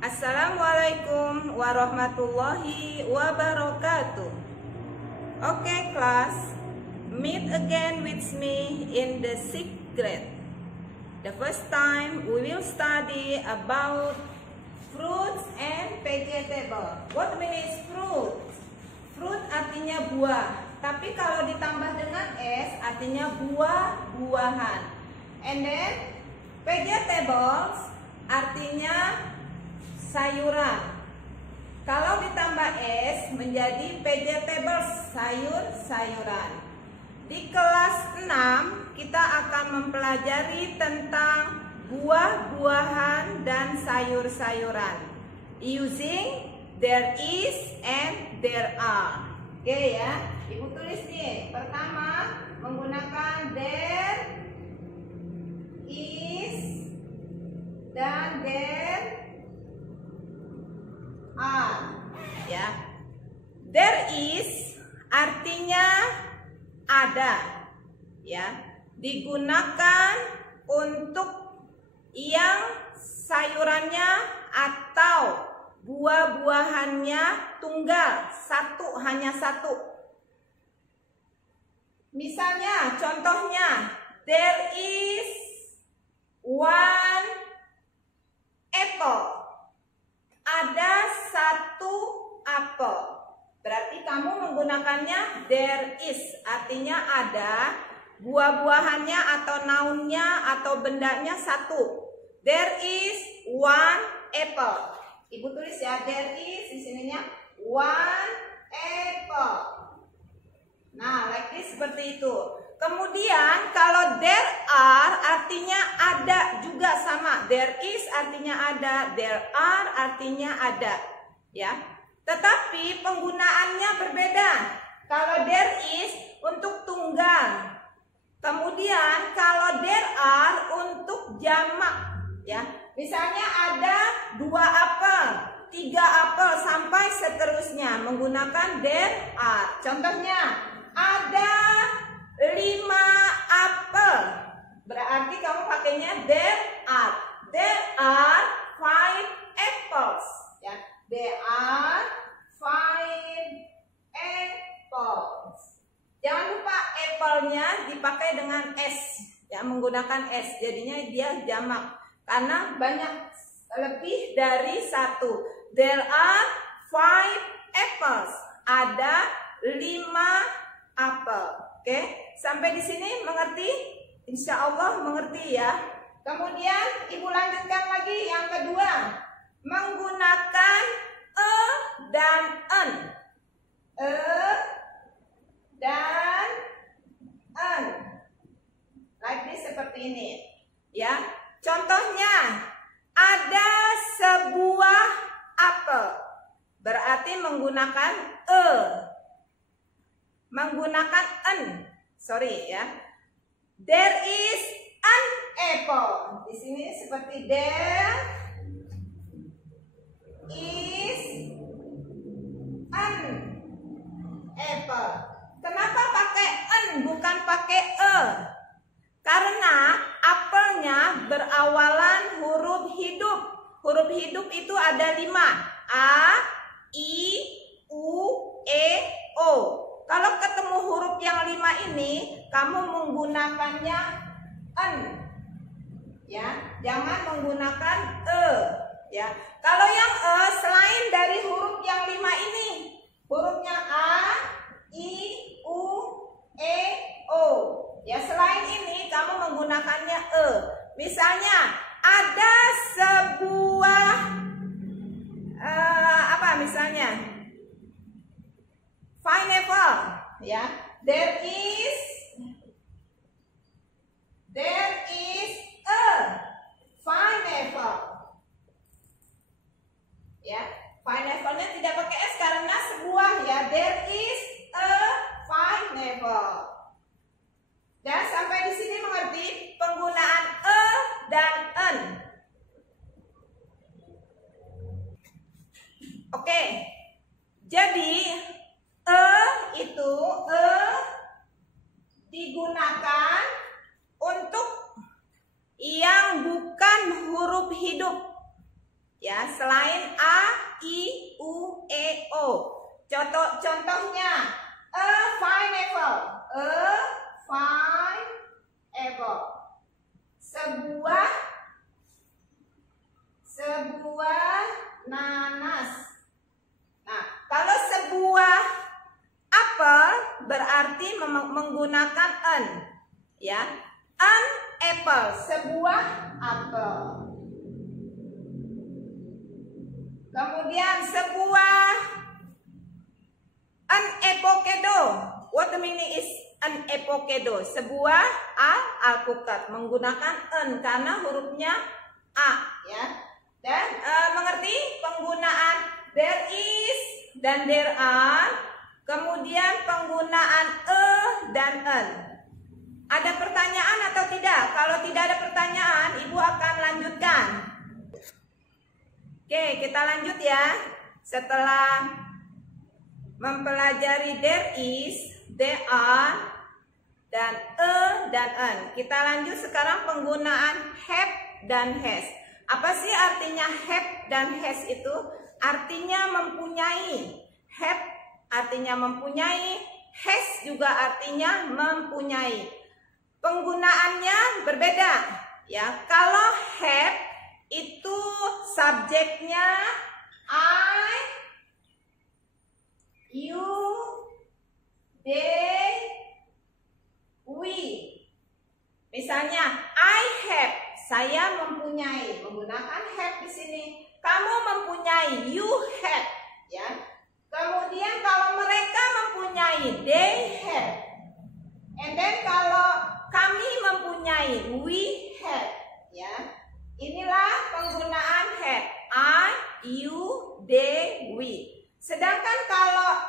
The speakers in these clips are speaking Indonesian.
Assalamualaikum warahmatullahi wabarakatuh. Okay, class, meet again with me in the 6th grade. The first time we will study about fruits and vegetables. What means fruit? Fruit artinya buah, tapi kalau ditambah dengan s artinya buah-buahan. And then vegetables artinya sayuran. Kalau ditambah s menjadi vegetables, sayur-sayuran. Di kelas 6 kita akan mempelajari tentang buah-buahan dan sayur-sayuran using there is and there are. Oke ya, Ibu tulis nih. Pertama menggunakan there is dan there ya. There is artinya ada ya, digunakan untuk yang sayurannya atau buah-buahannya tunggal, hanya satu. Misalnya contohnya there is one apple. Ada satu apel. Berarti kamu menggunakannya there is, artinya ada, buah-buahannya atau nounnya atau bendanya satu. There is one apple. Ibu tulis ya, there is di sininya one apple. Nah, like this, seperti itu. Kemudian kalau there are artinya ada juga sama. There is artinya ada, there are artinya ada, ya. Tetapi penggunaannya berbeda. Kalau there is untuk tunggal. Kemudian kalau there are untuk jamak, ya. Misalnya ada 2 apel, 3 apel sampai seterusnya menggunakan there are. Contohnya ada 5 apel, berarti kamu pakainya there are. There are 5 apples, ya. There are 5 apples. Jangan lupa apple-nya dipakai dengan s, ya, menggunakan s. Jadinya dia jamak karena banyak, lebih dari 1. There are 5 apples. Ada 5 apel. Oke, sampai di sini mengerti? Insya Allah mengerti ya. Kemudian Ibu lanjutkan lagi yang kedua, menggunakan e dan en. E dan en. Like this, seperti ini. Ya, contohnya ada sebuah apel. Berarti menggunakan e. Menggunakan an, sorry ya. There is an apple. Di sini seperti there is an apple. Kenapa pakai an bukan pakai e? Karena apelnya berawalan huruf hidup. Huruf hidup itu ada 5. A, I, U, E, O. Kalau ketemu huruf yang 5 ini, kamu menggunakannya en, ya, jangan menggunakan e, ya. Kalau yang e selain dari huruf yang 5 ini, hurufnya a, i, u, e, o, ya, selain ini kamu menggunakannya e. Misalnya ada sebuah apa misalnya? Pineapple, ya. There is a pineapple, ya. Pineapple-nya tidak pakai s karena sebuah, ya. There is a pineapple. Dan sampai di sini mengerti penggunaan e dan en. Oke, jadi itu digunakan untuk yang bukan huruf hidup. ya, selain a, i, u, e, o. Contohnya a fine apple, sebuah nanas. Nah, kalau sebuah apel berarti menggunakan an, ya, an apple, sebuah apel. Kemudian sebuah an avocado. What the meaning is an avocado? Sebuah alpukat, menggunakan an karena hurufnya a, ya. Dan mengerti penggunaan there is dan there are, kemudian penggunaan dan an. Ada pertanyaan atau tidak? Kalau tidak ada pertanyaan, Ibu akan lanjutkan. Oke, kita lanjut ya. Setelah mempelajari there is, there are, dan dan an, kita lanjut sekarang penggunaan have dan has. Apa sih artinya have dan has itu? Artinya mempunyai. Have artinya mempunyai, has juga artinya mempunyai. Penggunaannya berbeda, ya. Kalau have itu subjeknya I, you, they, we. Misalnya I have, saya mempunyai, menggunakan have di sini. Kamu mempunyai, you have, ya. Kemudian kalau mereka mempunyai, they have. And then kalau kami mempunyai, we have, ya. Inilah penggunaan have. I, you, they, we. Sedangkan kalau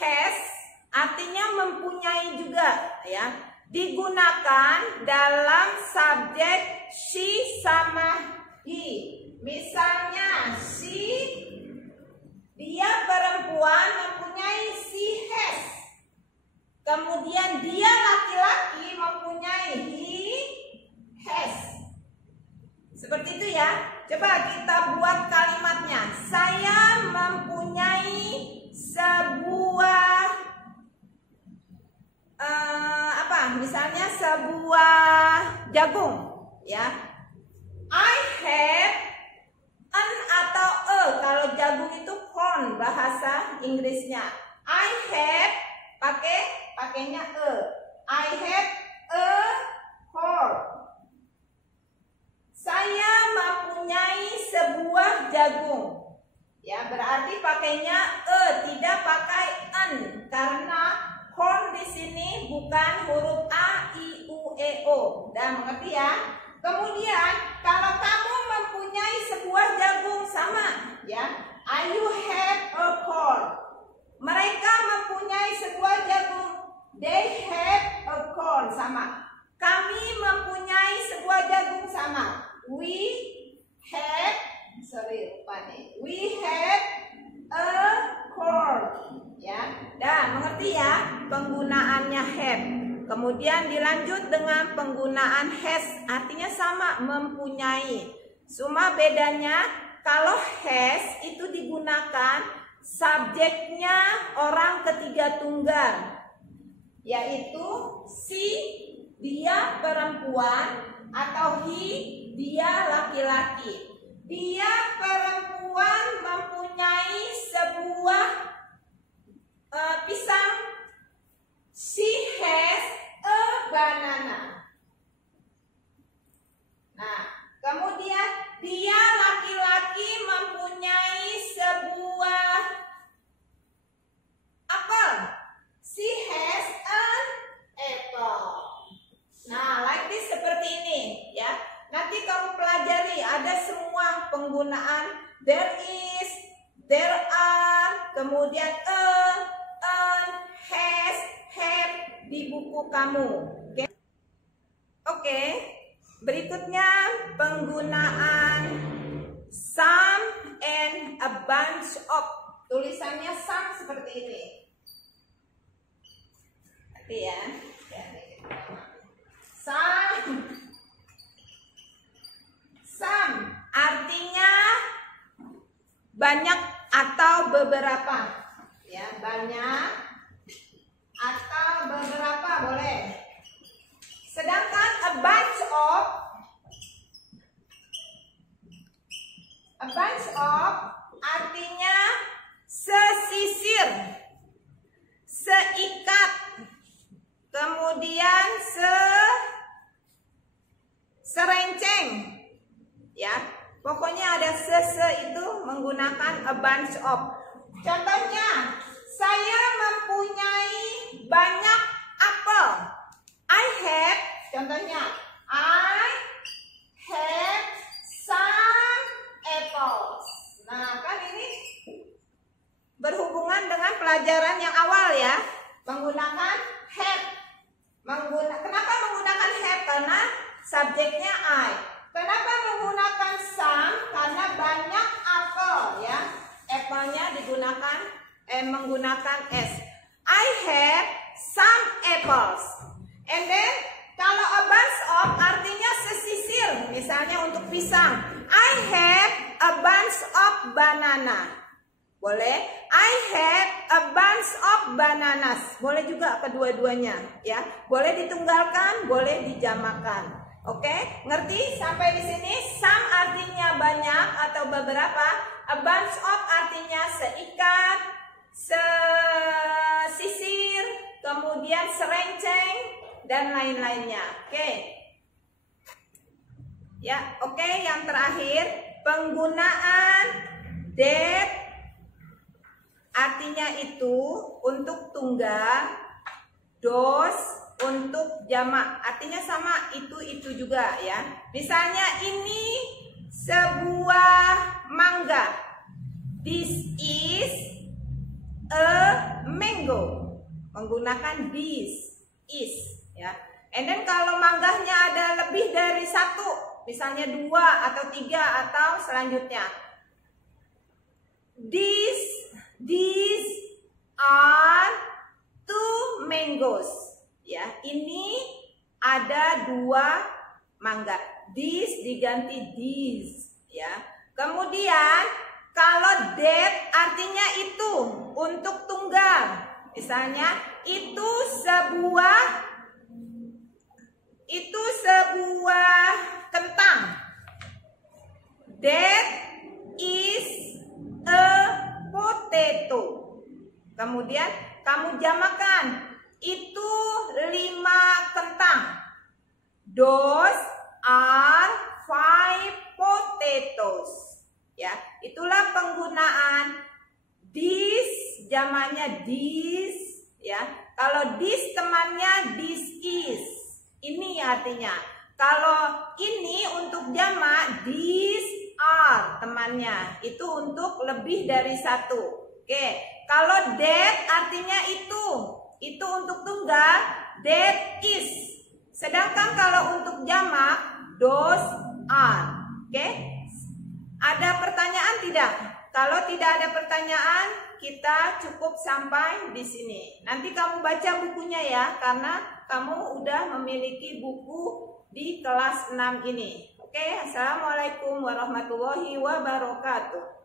has artinya mempunyai juga, ya. Digunakan dalam subjek she sama he. Misalnya she, dia perempuan mempunyai, she has. Kemudian dia laki-laki mempunyai, he has. Seperti itu ya. Coba kita buat kalimatnya. Saya mempunyai sebuah misalnya sebuah jagung, ya. I have an atau a. Kalau jagung itu corn bahasa Inggrisnya. I have pakainya a. I have a corn. Saya mempunyai sebuah jagung. Ya, berarti pakainya e, tidak pakai an, karena corn di sini bukan huruf a, i, u, e, o. Dan mengerti ya? Kemudian kalau kamu mempunyai sebuah jagung, sama, ya. You have a corn. Mereka mempunyai sebuah jagung. They have a corn, sama. Kami mempunyai sebuah jagung, sama. We have a corn, ya. Dan mengerti ya penggunaannya have. Kemudian dilanjut dengan penggunaan has, artinya sama, mempunyai. Cuma bedanya kalau has itu digunakan subjeknya orang ketiga tunggal, yaitu si, dia perempuan, atau he, dia laki-laki. Dia perempuan mempunyai sebuah pisang. She has a banana. Nah, kemudian dia laki-laki mempunyai sebuah apel. She has an apple. Nah, like this, seperti ini, ya. Nanti kamu pelajari ada semua penggunaan there is, there are, kemudian an, has, have di buku kamu. Oke. Berikutnya penggunaan some and a bunch of. Tulisannya some seperti ini. Nanti ya. Some artinya banyak atau beberapa. Ya, banyak atau beberapa boleh. Sedangkan a bunch of artinya sesisir, seikat, kemudian serenceng. Ya, pokoknya ada itu menggunakan a bunch of. Contohnya, saya mempunyai banyak apel. I have, contohnya, I have some apples. Nah, kan ini berhubungan dengan pelajaran yang awal ya, menggunakan have. Kenapa menggunakan have? Karena subjeknya I. Kenapa menggunakan some? Karena banyak apel ya. Apple-nya menggunakan s. I have some apples. And then kalau a bunch of artinya sesisir. Misalnya untuk pisang, I have a bunch of banana. Boleh. I have a bunch of bananas. Boleh juga kedua-duanya ya. Boleh ditunggalkan, boleh dijamakan. Oke, ngerti sampai di sini? Some artinya banyak atau beberapa. A bunch of artinya seikat, sesisir, kemudian serenceng dan lain-lainnya. Oke. Ya, oke, yang terakhir penggunaan that artinya itu untuk tunggal, those untuk jamak. Artinya sama, itu juga ya. Misalnya ini sebuah mangga. This is a mango. Menggunakan this, is ya. And then kalau mangganya ada lebih dari satu, misalnya 2 atau 3 atau selanjutnya. These are 2 mangoes. Ya, ini ada 2 mangga. This diganti this ya. Kemudian kalau that artinya itu untuk tunggal. Misalnya itu sebuah kentang. That is a potato. Kemudian kamu jamakan. Itu 5 kentang. Those are 5 potatoes. Ya, itulah penggunaan this, jamaknya this ya. Kalau this temannya this is. Ini artinya. Kalau ini untuk jamak these are temannya. Itu untuk lebih dari 1. Oke. Kalau that artinya itu untuk tunggal, that is. Sedangkan kalau untuk jamak, those are. Oke? Ada pertanyaan tidak? Kalau tidak ada pertanyaan, kita cukup sampai di sini. Nanti kamu baca bukunya ya, karena kamu udah memiliki buku di kelas 6 ini. Oke? Assalamualaikum warahmatullahi wabarakatuh.